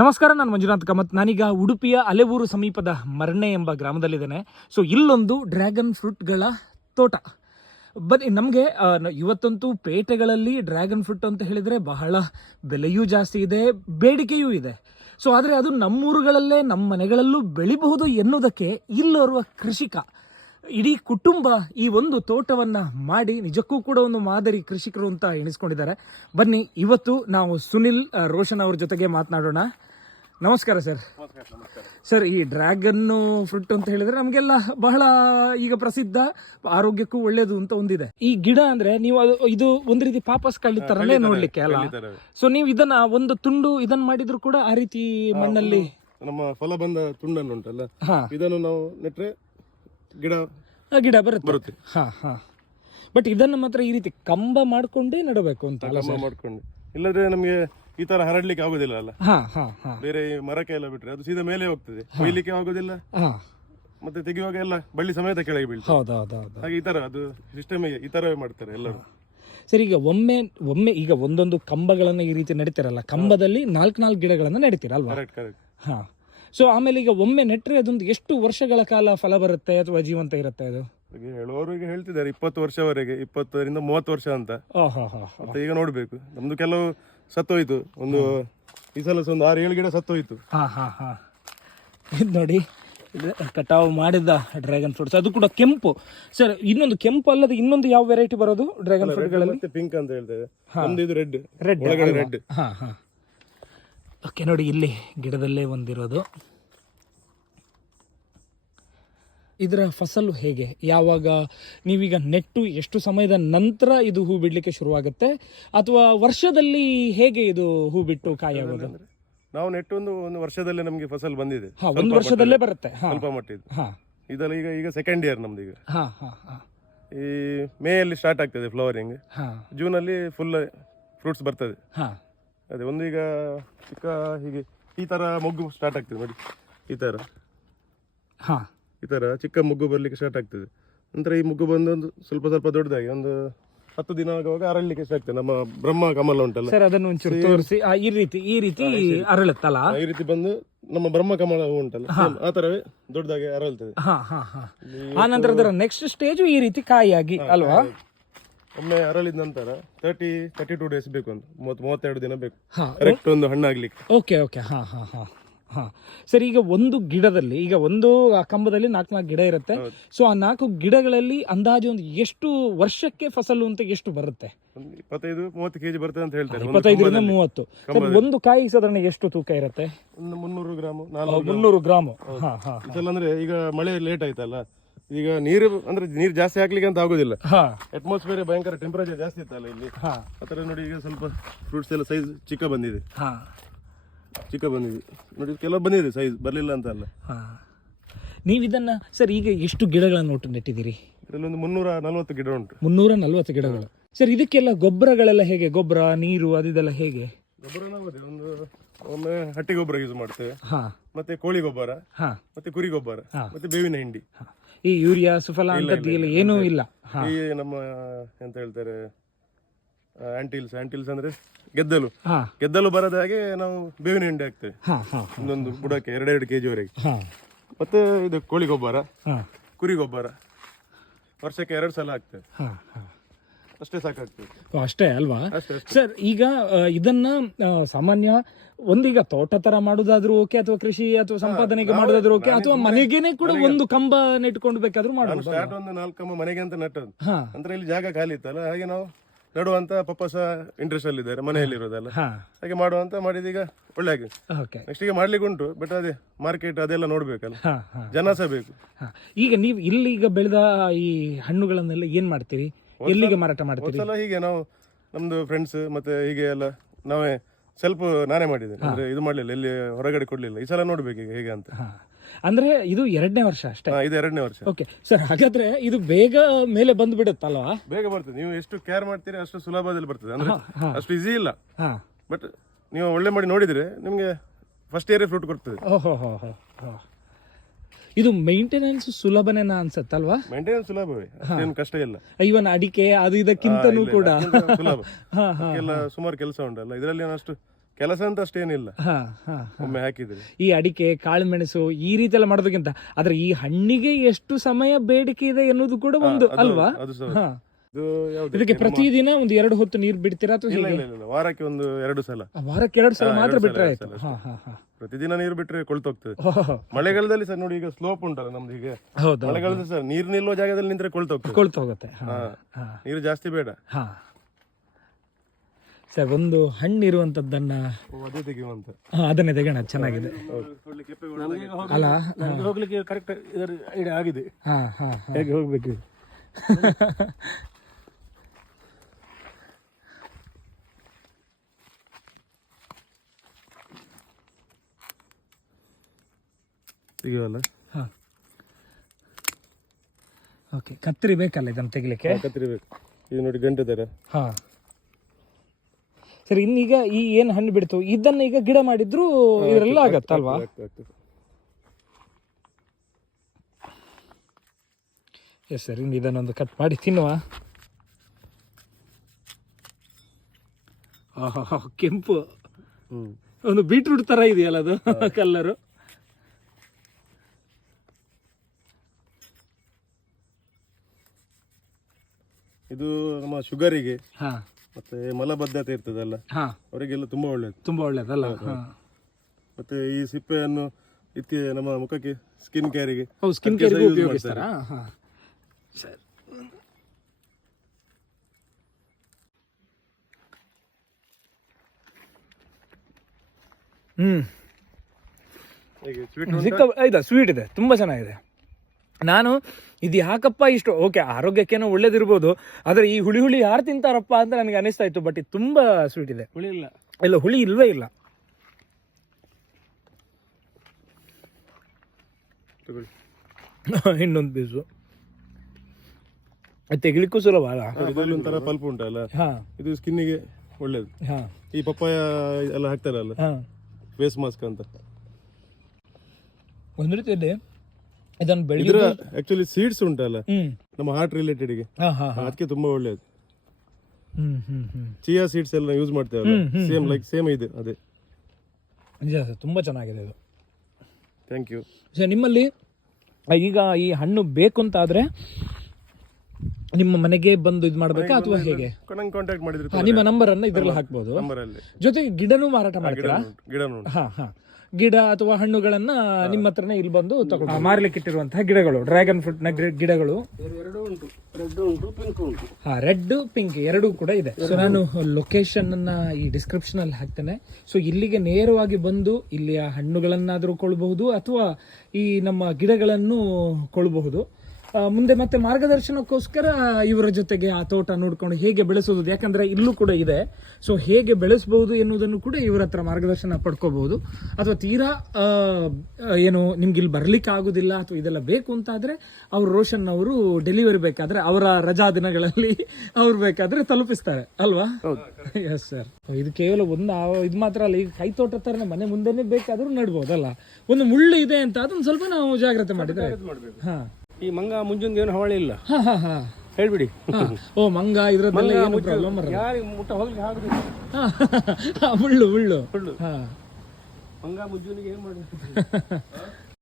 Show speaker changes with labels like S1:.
S1: ನಮಸ್ಕಾರ, ನಾನು ಮಂಜುನಾಥ್ ಕಾಮತ್. ನಾನೀಗ ಉಡುಪಿಯ ಅಲೆವೂರು ಸಮೀಪದ ಮರಣೆ ಎಂಬ ಗ್ರಾಮದಲ್ಲಿದ್ದೇನೆ. ಸೊ ಇಲ್ಲೊಂದು ಡ್ರ್ಯಾಗನ್ ಫ್ರೂಟ್ಗಳ ತೋಟ. ಬನ್ನಿ, ನಮಗೆ ಇವತ್ತಂತೂ ಪೇಟೆಗಳಲ್ಲಿ ಡ್ರ್ಯಾಗನ್ ಫ್ರೂಟ್ ಅಂತ ಹೇಳಿದರೆ ಬಹಳ ಬೆಲೆಯೂ ಜಾಸ್ತಿ ಇದೆ, ಬೇಡಿಕೆಯೂ ಇದೆ. ಸೊ ಆದರೆ ಅದು ನಮ್ಮೂರುಗಳಲ್ಲೇ ನಮ್ಮ ಮನೆಗಳಲ್ಲೂ ಬೆಳಿಬಹುದು ಎನ್ನುವುದಕ್ಕೆ ಇಲ್ಲೋರ್ವ ಕೃಷಿಕ. ಇಡೀ ಕುಟುಂಬ ಈ ಒಂದು ತೋಟವನ್ನ ಮಾಡಿ ನಿಜಕ್ಕೂ ಕೂಡ ಒಂದು ಮಾದರಿ ಕೃಷಿಕರು ಅಂತ ಎಣಿಸ್ಕೊಂಡಿದ್ದಾರೆ. ಬನ್ನಿ ಇವತ್ತು ನಾವು ಸುನಿಲ್ ರೋಷನ್ ಅವ್ರ ಜೊತೆಗೆ ಮಾತನಾಡೋಣ. ನಮಸ್ಕಾರ ಸರ್. ಸರ್ ಈ ಡ್ರ್ಯಾಗನ್ ಫ್ರೂಟ್ ಅಂತ ಹೇಳಿದ್ರೆ ನಮಗೆಲ್ಲ ಬಹಳ ಈಗ ಪ್ರಸಿದ್ಧ ಆರೋಗ್ಯಕ್ಕೂ ಒಳ್ಳೇದು ಅಂತ ಒಂದಿದೆ. ಈ ಗಿಡ ಅಂದ್ರೆ ನೀವು ಅದು ಇದು ಒಂದು ರೀತಿ ಪಾಪಸ್ ಕಳ್ಳಿ ತರನೇ ನೋಡ್ಲಿಕ್ಕೆ ಅಲ್ಲ. ಸೊ ನೀವು ಇದನ್ನ ಒಂದು ತುಂಡು ಇದನ್ನ ಮಾಡಿದ್ರು ಕೂಡ ಆ ರೀತಿ ಮಣ್ಣಲ್ಲಿ
S2: ನಮ್ಮ ಫಲ ಬಂದ ತುಂಡನ್ನು ಉಂಟಲ್ಲ? ಇದನ್ನು ನಾವು ನೆಟ್ರೆ ಗಿಡ
S1: ಗಿಡ ಬರುತ್ತೆ.
S2: ಬರುತ್ತೆ.
S1: ಹಾ ಹಾ. ಬಟ್ ಇದನ್ನ ಮಾತ್ರ ಈ ರೀತಿ ಕಂಬ ಮಾಡ್ಕೊಂಡೇ ನಡಬೇಕು ಅಂತ ಅಲ್ಲ
S2: ಮಾಡ್ಕೊಂಡು. ಇಲ್ಲದ್ರೆ ನಮಗೆ ಈ ತರ ಹರಡ್ಲಿಕ್ಕೆ ಆಗುದಿಲ್ಲ ಅಲ್ಲ?
S1: ಹಾ ಹಾ ಹಾ.
S2: ಬೇರೆ ಈ ಮರಕ್ಕೆ ಎಲ್ಲ ಬಿಟ್ರೆ ಅದು ಸೀದಾ ಮೇಲೆ ಹೋಗ್ತದೆ. ಕೊಯ್ಲಿಕ್ಕೆ ಆಗುದಿಲ್ಲ.
S1: ಹಾ.
S2: ಮತ್ತೆ ತೆಗೆಯುವಾಗ ಎಲ್ಲ ಬಳ್ಳಿ ಸಮೇತ ಕೆಳಗೆ ಬೀಳ್ತದೆ.
S1: ಹೌದು ಹೌದು ಹೌದು.
S2: ಹಾಗೆ ಈ ತರ ಅದು ಸಿಸ್ಟಮ್ ಈ ತರವೇ ಮಾಡ್ತಾರೆ ಎಲ್ಲರೂ.
S1: ಸರಿ ಈಗ ಒಮ್ಮೆ ಒಮ್ಮೆ ಈಗ ಒಂದೊಂದು ಕಂಬಗಳನ್ನ ಈ ರೀತಿ ನಡೀತಿರಲ್ಲ ಕಂಬದಲ್ಲಿ ನಾಲ್ಕು ನಾಲ್ಕು ಗಿಡಗಳನ್ನ ನಡೀತೀರಲ್ವಾ
S2: ಕರೆಕ್ಟ್ ಕರೆಕ್ಟ್
S1: ಹಾ. ಸೊ ಆಮೇಲೆ ಈಗ ಒಮ್ಮೆ ನೆಟ್ಟರೆ ಅದೊಂದು ಎಷ್ಟು ವರ್ಷಗಳ ಕಾಲ ಫಲ ಬರುತ್ತೆ ಅಥವಾ ಜೀವಂತ ಇರುತ್ತೆ ಅದು?
S2: ಹಾಗೆ ಹೇಳುವವರಿಗೆ ಹೇಳ್ತಿದ್ದಾರೆ ಇಪ್ಪತ್ತು ವರ್ಷವರೆಗೆ ಇಪ್ಪತ್ತರಿಂದ ಮೂವತ್ತು ವರ್ಷ ಅಂತ.
S1: ಹೋ.
S2: ಮತ್ತೆ ಈಗ ನೋಡ್ಬೇಕು ನಮ್ದು ಕೆಲವು ಸತ್ತೋಯ್ತು ಒಂದು ಈ ಸಲ ಒಂದು ಆರು ಏಳು ಗಿಡ ಸತ್ತೋಯ್ತು.
S1: ಹಾ ಹಾ ಹಾ. ಇದು ನೋಡಿ ಇದು ಕಟಾವು ಮಾಡಿದ ಡ್ರ್ಯಾಗನ್ ಫ್ರೂಟ್ಸ್. ಅದು ಕೂಡ ಕೆಂಪು. ಸರ್ ಇನ್ನೊಂದು ಕೆಂಪು ಅಲ್ಲದೆ ಇನ್ನೊಂದು ಯಾವ ವೆರೈಟಿ ಬರೋದು ಡ್ರ್ಯಾಗನ್ ಫ್ರೂಟ್ಗಳಲ್ಲಿ?
S2: ಪಿಂಕ್ ಅಂತ ಹೇಳ್ತೇವೆ ಇದು ರೆಡ್
S1: ರೆಡ್
S2: ಒಳಗಡೆ ರೆಡ್
S1: ಹಾ ಹಾ. ಓಕೆ ನೋಡಿ ಇಲ್ಲಿ ಗಿಡದಲ್ಲೇ ಒಂದಿರೋದು. ಇದರ ಫಸಲು ಹೇಗೆ? ಯಾವಾಗ ನೀವೀಗ ನೆಟ್ಟು ಎಷ್ಟು ಸಮಯದ ನಂತರ ಇದು ಹೂ ಬಿಡಲಿಕ್ಕೆ ಶುರುವಾಗುತ್ತೆ? ಅಥವಾ ವರ್ಷದಲ್ಲಿ ಹೇಗೆ ಇದು ಹೂ ಬಿಟ್ಟು ಕಾಯಾಗೋದು
S2: ನಾವು ನೆಟ್ಟು ಒಂದು ಒಂದು ವರ್ಷದಲ್ಲೇ ನಮಗೆ ಫಸಲ್ ಬಂದಿದೆ.
S1: ಒಂದು ವರ್ಷದಲ್ಲೇ ಬರುತ್ತೆ. ಹಾ.
S2: ಸ್ವಲ್ಪ ಮಟ್ಟಿದ್ದು
S1: ಹಾ.
S2: ಇದೆಲ್ಲ ಈಗ ಈಗ ಸೆಕೆಂಡ್ ಇಯರ್ ನಮ್ದು ಈಗ.
S1: ಹಾ ಹಾ ಹಾ.
S2: ಈ ಮೇ ಅಲ್ಲಿ ಸ್ಟಾರ್ಟ್ ಆಗ್ತದೆ ಫ್ಲವರಿಂಗ್ ಜೂನ್ ಅಲ್ಲಿ ಫುಲ್ ಫ್ರೂಟ್ಸ್ ಬರ್ತದೆ.
S1: ಹಾ.
S2: ಅದೇ ಒಂದು ಈಗ ಚಿಕ್ಕ ಹೀಗೆ ಈ ತರ ಮೊಗ್ಗು ಸ್ಟಾರ್ಟ್ ಆಗ್ತದೆ ನೋಡಿ. ಈ ತರ.
S1: ಹಾಂ.
S2: ಈ ತರ ಚಿಕ್ಕ ಮೊಗ್ಗು ಬರ್ಲಿಕ್ಕೆ ಸ್ಟಾರ್ಟ್ ಆಗ್ತದೆ. ನಂತರ ಈ ಮೊಗ್ಗು ಬಂದು ಒಂದು ಸ್ವಲ್ಪ ಸ್ವಲ್ಪ ದೊಡ್ಡದಾಗಿ ಒಂದು ಹತ್ತು ದಿನ ಆಗುವಾಗ ಅರಳಲಿಕ್ಕೆ ಆಗ್ತದೆ. ನಮ್ಮ ಬ್ರಹ್ಮ ಕಮಲ ಉಂಟಲ್ಲ.
S1: ಸರ್ ಅದನ್ನು ಒಂಚೂರು ತೋರಿಸಿ. ಆ, ಈ ರೀತಿ ಈ ರೀತಿ ಅರಳುತ್ತಲ್ಲ?
S2: ಈ ರೀತಿ ಬಂದು ನಮ್ಮ ಬ್ರಹ್ಮ ಕಮಲ ಹೂ. ಉಂಟಲ್ಲ ಆ ತರವೇ ದೊಡ್ಡದಾಗಿ ಅರಳ್ತದೆ.
S1: ಹಾ ಹಾ ಹಾ. ಆ ನಂತರ ಅದರ ನೆಕ್ಸ್ಟ್ ಸ್ಟೇಜ್ ಈ ರೀತಿ ಕಾಯಿಯಾಗಿ ಅಲ್ವಾ?
S2: ಒಮ್ಮೆ ಅರಳಿದ ನಂತರ ತರ್ಟಿ ತರ್ಟಿ ಟೂ ಡೇಸ್ ಬೇಕು ಅಂತ. ಮೂವತ್ತು ಮೂವತ್ತೆರಡು ದಿನ ಬೇಕು.
S1: ಹಾ
S2: ಕರೆಕ್ಟ್ ಒಂದು ಹಣ್ಣಾಗ್ಲಿಕ್ಕೆ
S1: ಓಕೆ ಓಕೆ ಹಾ ಹಾ ಹಾ ಹಾ. ಸರಿ ಈಗ ಒಂದು ಗಿಡದಲ್ಲಿ ಈಗ ಒಂದು ಆ ಕಂಬದಲ್ಲಿ ನಾಲ್ಕು ನಾಲ್ಕು ಗಿಡ ಇರುತ್ತೆ. ಸೊ ಆ ನಾಲ್ಕು ಗಿಡಗಳಲ್ಲಿ ಅಂದಾಜು ಒಂದು ಎಷ್ಟು ವರ್ಷಕ್ಕೆ ಫಸಲು ಅಂತ ಎಷ್ಟು ಬರುತ್ತೆ?
S2: ಒಂದು ಇಪ್ಪತ್ತೈದು ಮೂವತ್ತು ಕೆಜಿ ಬರುತ್ತೆ ಅಂತ ಹೇಳ್ತಾರೆ. ಒಂದು
S1: ಇಪ್ಪತ್ತೈದರಿಂದ
S2: ಕಂಬದಲ್ಲಿ.
S1: ಮೂವತ್ತು. ಸರ್ ಒಂದು ಕಾಯಿ ಸಾಧಾರಣ ಎಷ್ಟು ತೂಕ ಇರುತ್ತೆ?
S2: ಒಂದು ಮುನ್ನೂರು ಗ್ರಾಮ್ ನಾಲ್ಕು
S1: ಮುನ್ನೂರು ಗ್ರಾಮು. ಹಾ ಹಾ
S2: ಅಂದ್ರೆ ಈಗ ಮಳೆ ಲೇಟ್ ಆಯ್ತಲ್ಲ? ಈಗ ನೀರು ಅಂದ್ರೆ ನೀರು ಜಾಸ್ತಿ ಹಾಕ್ಲಿಕ್ಕೆ ಅಂತ ಆಗುದಿಲ್ಲ.
S1: ಹಾ.
S2: ಅಟ್ಮಾಸ್ಫಿಯರ್ ಭಯಂಕರ ಟೆಂಪರೇಚರ್ ಜಾಸ್ತಿ ಇತ್ತಲ್ಲ ಇಲ್ಲಿ. ಆತರ ನೋಡಿ ಈಗ ಸ್ವಲ್ಪ ಫ್ರೂಟ್ಸ್ ಎಲ್ಲ ಸೈಜ್ ಚಿಕ್ಕ ಬಂದಿದೆ.
S1: ಹಾ.
S2: ಚಿಕ್ಕ ಬಂದಿದೆ. ನೋಡಿ ಕೆಲವು ಬಂದಿದೆ ಸೈಜ್ ಬರಲಿಲ್ಲ ಅಂತ ಅಲ್ಲ.
S1: ಹಾ. ನೀವು ಇದನ್ನ ಸರ್ ಈಗ ಎಷ್ಟು ಗಿಡಗಳನ್ನು ಒಟ್ಟು ನೆಟ್ಟಿದ್ದೀರಿ?
S2: ಇದರಲ್ಲಿ ಒಂದು ಮುನ್ನೂರ ನಲವತ್ತು ಗಿಡ ಉಂಟು.
S1: ಮುನ್ನೂರ ನಲ್ವತ್ತು ಗಿಡಗಳು. ಸರ್ ಇದಕ್ಕೆಲ್ಲ ಗೊಬ್ಬರಗಳೆಲ್ಲ ಹೇಗೆ? ಗೊಬ್ಬರ ನೀರು ಅದಿದೆಲ್ಲ ಹೇಗೆ?
S2: ಗೊಬ್ಬರ ನಾವು ಅದೇ ಒಂದು ಒಮ್ಮೆ ಹಟ್ಟಿ ಗೊಬ್ಬರ ಯೂಸ್ ಮಾಡ್ತೇವೆ.
S1: ಹಾ.
S2: ಮತ್ತೆ ಕೋಳಿ ಗೊಬ್ಬರ
S1: ಹಾ.
S2: ಮತ್ತೆ ಕುರಿ ಗೊಬ್ಬರ
S1: ಹಾ.
S2: ಮತ್ತೆ ಬೇವಿನ ಹಿಂಡಿ.
S1: ಈ ಯೂರಿಯಾ ಸುಫಲ ಅಂತದ್ದು ಏನು ಏನೂ ಇಲ್ಲ. ಹಾ.
S2: ಈ ನಮ್ಮ ಎಂತ ಹೇಳ್ತಾರೆ ಆಂಟಿಲ್ಸ್ ಆಂಟಿಲ್ಸ್ ಅಂದ್ರೆ ಗೆದ್ದಲು.
S1: ಹಾ.
S2: ಗೆದ್ದಲು ಬರದ ಹಾಗೆ ನಾವು ಬೇವಿನ ಹಿಂಡಿ ಹಾಕ್ತೇವೆ.
S1: ಹಾ ಹಾ
S2: ಒಂದೊಂದು ಬುಡಕ್ಕೆ ಎರಡೆರಡು ಕೆಜಿ ವರೆಗೆ.
S1: ಹಾ.
S2: ಮತ್ತೆ ಇದು ಕೋಳಿ ಗೊಬ್ಬರ
S1: ಹಾ.
S2: ಕುರಿ ಗೊಬ್ಬರ. ವರ್ಷಕ್ಕೆ ಎರಡು ಸಲ ಹಾಕ್ತೇವೆ.
S1: ಹಾ ಹಾ.
S2: ಅಷ್ಟೇ ಸಾಕಾಗ್ತದೆ.
S1: ಅಷ್ಟೇ ಅಲ್ವಾ?
S2: ಅಷ್ಟೇ
S1: ಸರ್ ಈಗ ಆ, ಇದನ್ನ ಆ, ಸಾಮಾನ್ಯ ಒಂದೀಗ ತೋಟ ತರ ಮಾಡುದಾದ್ರೂ ಓಕೆ ಅಥವಾ ಕೃಷಿ ಅಥವಾ ಸಂಪಾದನೆಗೆ ಮಾಡುದಾದ್ರೂ ಓಕೆ ಅಥವಾ ಮನೆಗೆನೆ ಕೂಡ ಒಂದು ಕಂಬ ನೆಟ್ಕೊಂಡು ಬೇಕಾದ್ರೂ
S2: ನಾನು ಸ್ಟಾರ್ಟ್ ಒಂದು ನಾಲ್ಕು ಕಂಬ ಮನೆಗೆ ಅಂತ ನೆಟ್ಟದ್ದು.
S1: ಹಾ.
S2: ಅಂದ್ರೆ ಇಲ್ಲಿ ಜಾಗ ಖಾಲಿ ಇತ್ತಲ್ಲ ಹಾಗೆ ನಾವು ನಡುವಂತ ಪಪ್ಪ ಸಹ ಇಂಟ್ರೆಸ್ಟ್ ಅಲ್ಲಿ ಇದ್ದಾರೆ ಮನೆಯಲ್ಲಿ ಇರೋದಲ್ಲ.
S1: ಹಾ.
S2: ಹಾಗೆ ಮಾಡುವಂತ ಮಾಡಿದೀಗ ಒಳ್ಳೆ ಆಗಿದೆ
S1: ಓಕೆ.
S2: ನೆಕ್ಸ್ಟ್ ಈಗ ಮಾಡ್ಲಿಕ್ಕೆ ಉಂಟು ಬಟ್ ಅದೇ ಮಾರ್ಕೆಟ್ ಅದೆಲ್ಲ ನೋಡ್ಬೇಕಲ್ಲ.
S1: ಹಾ ಹಾ.
S2: ಜನ ಸಹ ಬೇಕು.
S1: ಹಾ. ಈಗ ನೀವು ಇಲ್ಲಿ ಈಗ ಬೆಳೆದ ಈ ಹಣ್ಣುಗಳನ್ನೆಲ್ಲ ಏನ್ ಮಾಡ್ತೀರಿ? ಎಲ್ಲಿಗೆ ಮಾರಾಟ ಮಾಡ್ತೀರಿ?
S2: ಸಲ ಹೀಗೆ ನಾವು ನಮ್ದು ಫ್ರೆಂಡ್ಸ್ ಮತ್ತೆ ಹೀಗೆ ಎಲ್ಲ ನಾವೇ ಸ್ವಲ್ಪ ನಾನೇ ಮಾಡಿದ್ದೇನೆ. ಅಂದ್ರೆ ಇದು ಮಾಡ್ಲಿಲ್ಲ ಎಲ್ಲಿ ಹೊರಗಡೆ ಕೊಡ್ಲಿಲ್ಲ. ಈ ಸಲ ನೋಡ್ಬೇಕು ಈಗ ಹೇಗೆ ಅಂತ.
S1: ಅಂದ್ರೆ ಇದು ಎರಡನೇ ವರ್ಷ ಅಷ್ಟೇ?
S2: ಹಾ, ಇದು ಎರಡನೇ ವರ್ಷ.
S1: ಓಕೆ ಸರ್ ಹಾಗಾದ್ರೆ ಇದು ಬೇಗ ಮೇಲೆ ಬಂದು ಬಿಡುತ್ತಲ್ವಾ
S2: ಬೇಗ ಬರ್ತದೆ. ನೀವು ಎಷ್ಟು ಕೇರ್ ಮಾಡ್ತೀರಿ ಅಷ್ಟು ಸುಲಭದಲ್ಲಿ ಬರ್ತದೆ. ಅಂದ್ರೆ ಅಷ್ಟು ಈಸಿ ಇಲ್ಲ.
S1: ಹಾ.
S2: ಬಟ್ ನೀವು ಒಳ್ಳೆ ಮಾಡಿ ನೋಡಿದ್ರೆ ನಿಮ್ಗೆ ಫಸ್ಟ್ ಇಯರ್ ಫ್ರೂಟ್ ಕೊಡ್ತದೆ.
S1: ಓಹೋ ಹೋ ಹೋ ಹೋ. ಇದು ಮೇಂಟೆನೆನ್ಸ್ ಸುಲಭನೇನ ಅನ್ಸತ್ತಲ್ವಾ?
S2: ಮೇಂಟೆನೆನ್ಸ್ ಸುಲಭವೇ ಏನು ಕಷ್ಟ ಇಲ್ಲ.
S1: ಇವನ್ ಅಡಿಕೆ ಅದು ಇದಕ್ಕಿಂತನೂ ಕೂಡ.
S2: ಸುಲಭ. ಎಲ್ಲ ಸುಮಾರು ಕೆಲಸ ಉಂಟಲ್ಲ ಇದರಲ್ಲಿ ಏನಷ್ಟು ಕೆಲಸ ಅಂತ ಅಷ್ಟೇನಿಲ್ಲ. ಒಮ್ಮೆ ಹಾಕಿದ್ರೆ.
S1: ಈ ಅಡಿಕೆ ಕಾಳುಮೆಣಸು ಈ ರೀತಿ ಎಲ್ಲ ಮಾಡೋದಕ್ಕಿಂತ ಆದ್ರೆ ಈ ಹಣ್ಣಿಗೆ ಎಷ್ಟು ಸಮಯ ಬೇಡಿಕೆ ಇದೆ ಎನ್ನುವುದು ಕೂಡ ಒಂದು ಅಲ್ವಾ? ಇದಕ್ಕೆ ಪ್ರತಿದಿನ ಒಂದು ಎರಡು ಹೊತ್ತು ನೀರು ಬಿಡ್ತೀರಾ ಅಥವಾ
S2: ವಾರಕ್ಕೆ ಒಂದು ಎರಡು ಸಲ.
S1: ವಾರಕ್ಕೆ ಎರಡು ಸಲ ಮಾತ್ರ ಬಿಟ್ರೆ ಆಯ್ತು. ಹಾ ಹಾ ಹಾ.
S2: ಪ್ರತಿದಿನ ನೀರು ಬಿಟ್ರೆ ಕೊಳ್ತೋಗ್ತದೆ
S1: ಹೋಗ್ತದೆ.
S2: ಮಳೆಗಾಲದಲ್ಲಿ ಸರ್ ನೋಡಿ ಈಗ ಸ್ಲೋಪ್ ಉಂಟಲ್ಲ ನಮ್ದು ಈಗ
S1: ಹೌದು
S2: ಮಳೆಗಾಲದಲ್ಲಿ ಸರ್ ನೀರು ನಿಲ್ಲುವ ಜಾಗದಲ್ಲಿ ನಿಂತ್ರೆ ಕೊಳ್ತೋಗ್ತದೆ
S1: ಕೊಳ್ತು ಹೋಗುತ್ತೆ. ಹಾ
S2: ಹಾ.
S1: ಹಾ.
S2: ನೀರು ಜಾಸ್ತಿ ಬೇಡ.
S1: ಹಾ. ಸರ್ ಒಂದು ಹಣ್ಣು ಇರುವಂತದ್ದನ್ನ
S2: ಓ, ಅದೇ ತೆಗೆಯುವಂತ.
S1: ಹಾ, ಅದನ್ನೇ ತೆಗೋಣ ಚೆನ್ನಾಗಿದೆ. ಅಲ್ಲ
S3: ಹೋಗ್ಲಿಕ್ಕೆ ಕರೆಕ್ಟ್ ಇದರ ಐಡಿಯಾ ಆಗಿದೆ.
S1: ಹಾ ಹಾ ಹಾ.
S3: ಹೇಗೆ ಹೋಗ್ಬೇಕು?
S1: ಹಾ. ಓಕೆ ಕತ್ತರಿ ಬೇಕಲ್ಲ ಇದನ್ನು ತೆಗಿಲಿಕ್ಕೆ?
S2: ಕತ್ತಿರಬೇಕು ಇದು ನೋಡಿ ಗಂಟೆ
S1: ಹಾ. ಸರಿ ಇನ್ನೀಗ ಈ ಏನು ಹಣ್ಣು ಬಿಡ್ತು ಇದನ್ನ ಈಗ ಗಿಡ ಮಾಡಿದ್ರು ಇದರೆಲ್ಲ ಆಗತ್ತಲ್ವಾ. ಎಸ್ ಸರ್ ಇನ್ನು ಇದನ್ನೊಂದು ಕಟ್ ಮಾಡಿ ತಿನ್ನುವ. ಕೆಂಪು. ಒಂದು ಬೀಟ್ರೂಟ್ ತರ ಇದೆಯಲ್ಲ ಅದು ಕಲ್ಲರು
S2: ಇದು ನಮ್ಮ ಶುಗರಿಗೆ
S1: ಹಾ.
S2: ಮತ್ತೆ ಮಲಬದ್ಧತೆ ಇರ್ತದಲ್ಲ
S1: ಹಾ.
S2: ಅವರಿಗೆಲ್ಲ ತುಂಬಾ ಒಳ್ಳೇದು.
S1: ತುಂಬಾ ಒಳ್ಳೇದಲ್ಲ? ಹಾ.
S2: ಮತ್ತೆ ಈ ಸಿಪ್ಪೆಯನ್ನು ಇತ್ತಿ ನಮ್ಮ ಮುಖಕ್ಕೆ ಸ್ಕಿನ್ ಕೇರಿಗೆ
S1: ಹೌದು ಸ್ಕಿನ್
S2: ಕೇರ್ ಸಹ
S1: ಕೇರ್ಗೂ
S2: use
S1: ಉಪಯೋಗಿಸ್ತಾರಾ? ಹಾ. ಸರಿ. ಹ್ಮ್. ಸಿಕ್ಕ ಸ್ವೀಟ್ ಇದೆ ತುಂಬಾ ಚೆನ್ನಾಗಿದೆ. ನಾನು ಇದು ಯಾಕಪ್ಪ ಇಷ್ಟು? ಓಕೆ ಆರೋಗ್ಯಕ್ಕೇನೋ ಒಳ್ಳೇದಿರ್ಬೋದು ಆದ್ರೆ ಈ ಹುಳಿ ಹುಳಿ ಯಾರು ತಿಂತಾರಪ್ಪ ಅಂತ ನನಗೆ ಅನಿಸ್ತಾ ಇತ್ತು ಬಟ್ ಇದು ತುಂಬಾ ಸ್ವೀಟ್ ಇದೆ.
S3: ಹುಳಿ ಇಲ್ಲ.
S1: ಇಲ್ಲ ಹುಳಿ ಇಲ್ವೇ ಇಲ್ಲ. ಇನ್ನೊಂದು ಪೀಸು ಅದು ತೆಗಿಲಿಕ್ಕೂ ಸುಲಭ ಅಲ್ಲ?
S2: ಇದರಲ್ಲಿ ಒಂಥರ ಪಲ್ಪ್ ಉಂಟಲ್ಲ
S1: ಹಾ.
S2: ಇದು ಸ್ಕಿನ್ನಿಗೆ ಒಳ್ಳೇದು.
S1: ಹಾ.
S2: ಈ ಪಪ್ಪಾಯ ಎಲ್ಲ ಹಾಕ್ತಾರಲ್ಲ?
S1: ಹಾ.
S2: ಫೇಸ್ ಮಾಸ್ಕ್ ಅಂತ.
S1: ಒಂದು ರೀತಿಯಲ್ಲಿ ಇದನ್ನು
S2: ಇದ್ರ ಆಕ್ಚುಲಿ ಸೀಡ್ಸ್ ಉಂಟಲ್ಲ
S1: ಹ್ಮ್.
S2: ನಮ್ಮ ಹಾರ್ಟ್ ರಿಲೇಟೆಡ್ಗೆ
S1: ಹಾ ಹಾ ಹಾ.
S2: ಅದಕ್ಕೆ ತುಂಬಾ ಒಳ್ಳೇದು.
S1: ಹ್ಮ್ ಹ್ಮ್ ಹ್ಮ್.
S2: ಚಿಯಾ ಸೀಡ್ಸ್ ಎಲ್ಲ ಯೂಸ್ ಮಾಡ್ತೇವಲ್ಲ? ಸೇಮ್ ಲೈಕ್ ಸೇಮ್ ಇದೆ ಅದೇ.
S1: ನಿಜ ಸರ್ ತುಂಬಾ ಚೆನ್ನಾಗಿದೆ ಇದು.
S2: ಥ್ಯಾಂಕ್ ಯು
S1: ಸರ್ ನಿಮ್ಮಲ್ಲಿ ಈಗ ಈ ಹಣ್ಣು ಬೇಕು ಅಂತ ಆದ್ರೆ ನಿಮ್ಮ ಮನೆಗೆ ಬಂದು ಇದು ಮಾಡ್ಬೇಕಾ ಅಥವಾ ಹೇಗೆ?
S2: ನಂಗೆ ಕಾಂಟ್ಯಾಕ್ಟ್
S1: ಹಾ,
S2: ಮಾಡಿದ್ರೆ
S1: ನಿಮ್ಮ ನಂಬರ್ ಅನ್ನ ಇದ್ರಲ್ಲಿ ಹಾಕ್ಬೋದು.
S2: ನಂಬರ್ ಅಲ್ಲಿ.
S1: ಜೊತೆಗೆ ಗಿಡನೂ ಮಾರಾಟ ಮಾಡ್ತೀರಾ?
S2: ಗಿಡನೂ ಉಂಟು.
S1: ಹಾ ಹಾ. ಗಿಡ ಅಥವಾ ಹಣ್ಣುಗಳನ್ನ ನಿಮ್ಮ ಹತ್ರನೇ ಇಲ್ಲಿ ಬಂದು ತಗೊಂಡು ಮಾರ್ಲಿಕ್ಕೆ ಇಟ್ಟಿರುವಂತಹ ಗಿಡಗಳು ಡ್ರ್ಯಾಗನ್ ಫ್ರೂಟ್ನ ಗಿಡಗಳು.
S3: ಎರಡು ಉಂಟು. ರೆಡ್ ಉಂಟು ಪಿಂಕ್ ಉಂಟು.
S1: ಹಾ ರೆಡ್ ಪಿಂಕ್ ಎರಡೂ ಕೂಡ ಇದೆ. ಸೊ ನಾನು ಲೊಕೇಶನ್ ಅನ್ನ ಈ ಡಿಸ್ಕ್ರಿಪ್ಷನ್ ಅಲ್ಲಿ ಹಾಕ್ತೇನೆ. ಸೊ ಇಲ್ಲಿಗೆ ನೇರವಾಗಿ ಬಂದು ಇಲ್ಲಿಯ ಹಣ್ಣುಗಳನ್ನಾದರೂ ಕೊಳ್ಳಬಹುದು ಅಥವಾ ಈ ನಮ್ಮ ಗಿಡಗಳನ್ನು ಕೊಳ್ಳಬಹುದು ಮುಂದೆ ಮತ್ತೆ ಮಾರ್ಗದರ್ಶನಕ್ಕೋಸ್ಕರ ಇವರ ಜೊತೆಗೆ ಆ ತೋಟ ನೋಡ್ಕೊಂಡು ಹೇಗೆ ಬೆಳೆಸೋದು ಯಾಕಂದ್ರೆ ಇಲ್ಲೂ ಕೂಡ ಇದೆ. ಸೊ ಹೇಗೆ ಬೆಳೆಸಬಹುದು ಎನ್ನುವುದನ್ನು ಕೂಡ ಇವರ ಹತ್ರ ಮಾರ್ಗದರ್ಶನ ಪಡ್ಕೋಬಹುದು. ಅಥವಾ ತೀರಾ ಏನು ನಿಮ್ಗೆ ಇಲ್ಲಿ ಬರ್ಲಿಕ್ಕೆ ಆಗುದಿಲ್ಲ ಅಥವಾ ಇದೆಲ್ಲ ಬೇಕು ಅಂತ ಆದ್ರೆ ಅವ್ರು ರೋಷನ್ ಅವರು ಡೆಲಿವರಿ ಬೇಕಾದ್ರೆ ಅವರ ರಜಾ ದಿನಗಳಲ್ಲಿ ಅವ್ರು ಬೇಕಾದ್ರೆ ತಲುಪಿಸ್ತಾರೆ. ಅಲ್ವಾ? ಎಸ್ ಸರ್ ಇದು ಕೇವಲ ಒಂದು ಇದು ಮಾತ್ರ ಅಲ್ಲ ಈಗ ಕೈ ತೋಟ ತರನೇ ಮನೆ ಮುಂದೆನೆ ಬೇಕಾದ್ರೂ ನಡ್ಬೋದಲ್ಲ. ಒಂದು ಮುಳ್ಳು ಇದೆ ಅಂತ ಅದನ್ನ ಸ್ವಲ್ಪ ನಾವು ಜಾಗ್ರತೆ ಮಾಡಿದ್ರೆ. ಹಾ.
S3: ಈ ಮಂಗ ಮುಂಜಾನೆ ಏನು ಹವಳಿ ಇಲ್ಲ.
S1: ಹಾ ಹಾ ಹಾ.
S3: ಹೇಳ್ಬಿಡಿ.
S1: ಹಾ. ಓ ಮಂಗ ಇದ್ರದ್ದೆಲ್ಲ ಏನು ಪ್ರಾಬ್ಲಮ್ ಬರಲ್ಲ.
S3: ಯಾರಿಗೆ ಮುಟ್ಟ ಹೋಗ್ಲಿಕ್ಕೆ ಆಗುದಿಲ್ಲ
S1: ಹಾ, ಹಾ, ಮುಳ್ಳು ಮುಳ್ಳು
S3: ಸುಳ್ಳು
S1: ಹಾ.
S3: ಮಂಗ ಮುಂಜಾನೆ ಏನು ಮಾಡಿ